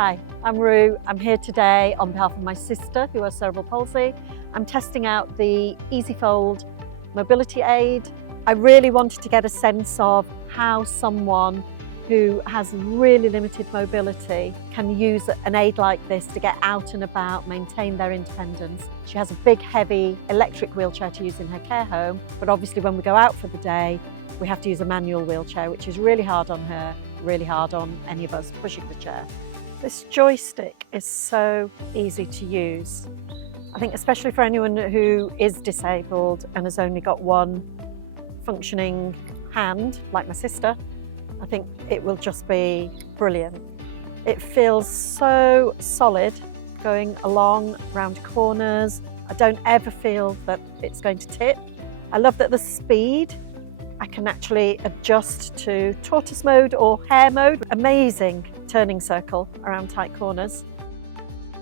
Hi, I'm Rue. I'm here today on behalf of my sister who has cerebral palsy. I'm testing out the EZI Fold mobility aid. I really wanted to get a sense of how someone who has really limited mobility can use an aid like this to get out and about, maintain their independence. She has a big, heavy electric wheelchair to use in her care home, but obviously when we go out for the day, we have to use a manual wheelchair, which is really hard on her, really hard on any of us pushing the chair. This joystick is so easy to use. I think especially for anyone who is disabled and has only got one functioning hand, like my sister, I think it will just be brilliant. It feels so solid going along round corners. I don't ever feel that it's going to tip. I love that the speed, I can actually adjust to tortoise mode or hare mode. Amazing turning circle around tight corners.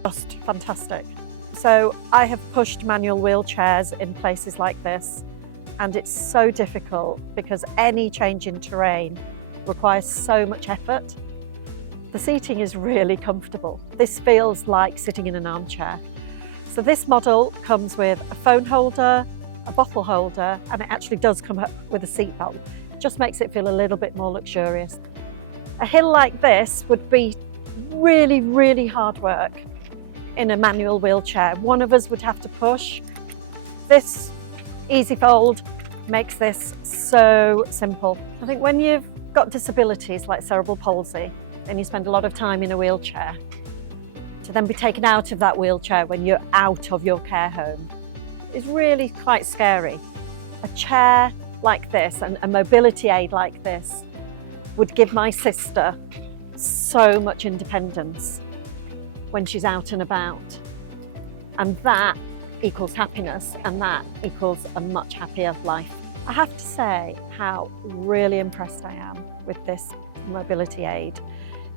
Just fantastic. So I have pushed manual wheelchairs in places like this, and it's so difficult because any change in terrain requires so much effort. The seating is really comfortable. This feels like sitting in an armchair. So this model comes with a phone holder, a bottle holder, and it actually does come up with a seat belt. It just makes it feel a little bit more luxurious. A hill like this would be really, really hard work in a manual wheelchair. One of us would have to push. This EZI Fold makes this so simple. I think when you've got disabilities like cerebral palsy and you spend a lot of time in a wheelchair, to then be taken out of that wheelchair when you're out of your care home is really quite scary. A chair like this and a mobility aid like this would give my sister so much independence when she's out and about. And that equals happiness, and that equals a much happier life. I have to say how really impressed I am with this mobility aid.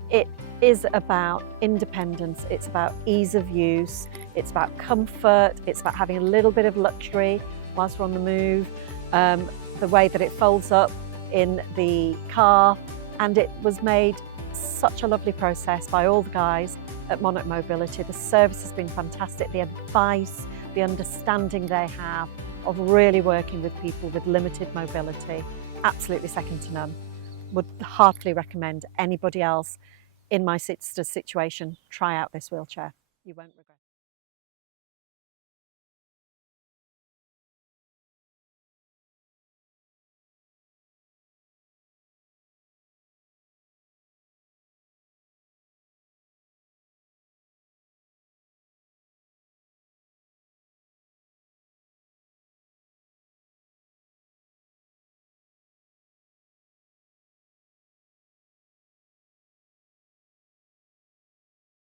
It is about independence, it's about ease of use, it's about comfort, it's about having a little bit of luxury whilst we're on the move, the way that it folds up in the car, and it was made such a lovely process by all the guys at Monarch Mobility. The service has been fantastic, the advice, the understanding they have of really working with people with limited mobility, absolutely second to none. Would heartily recommend anybody else in my sister's situation try out this wheelchair. You won't regret it.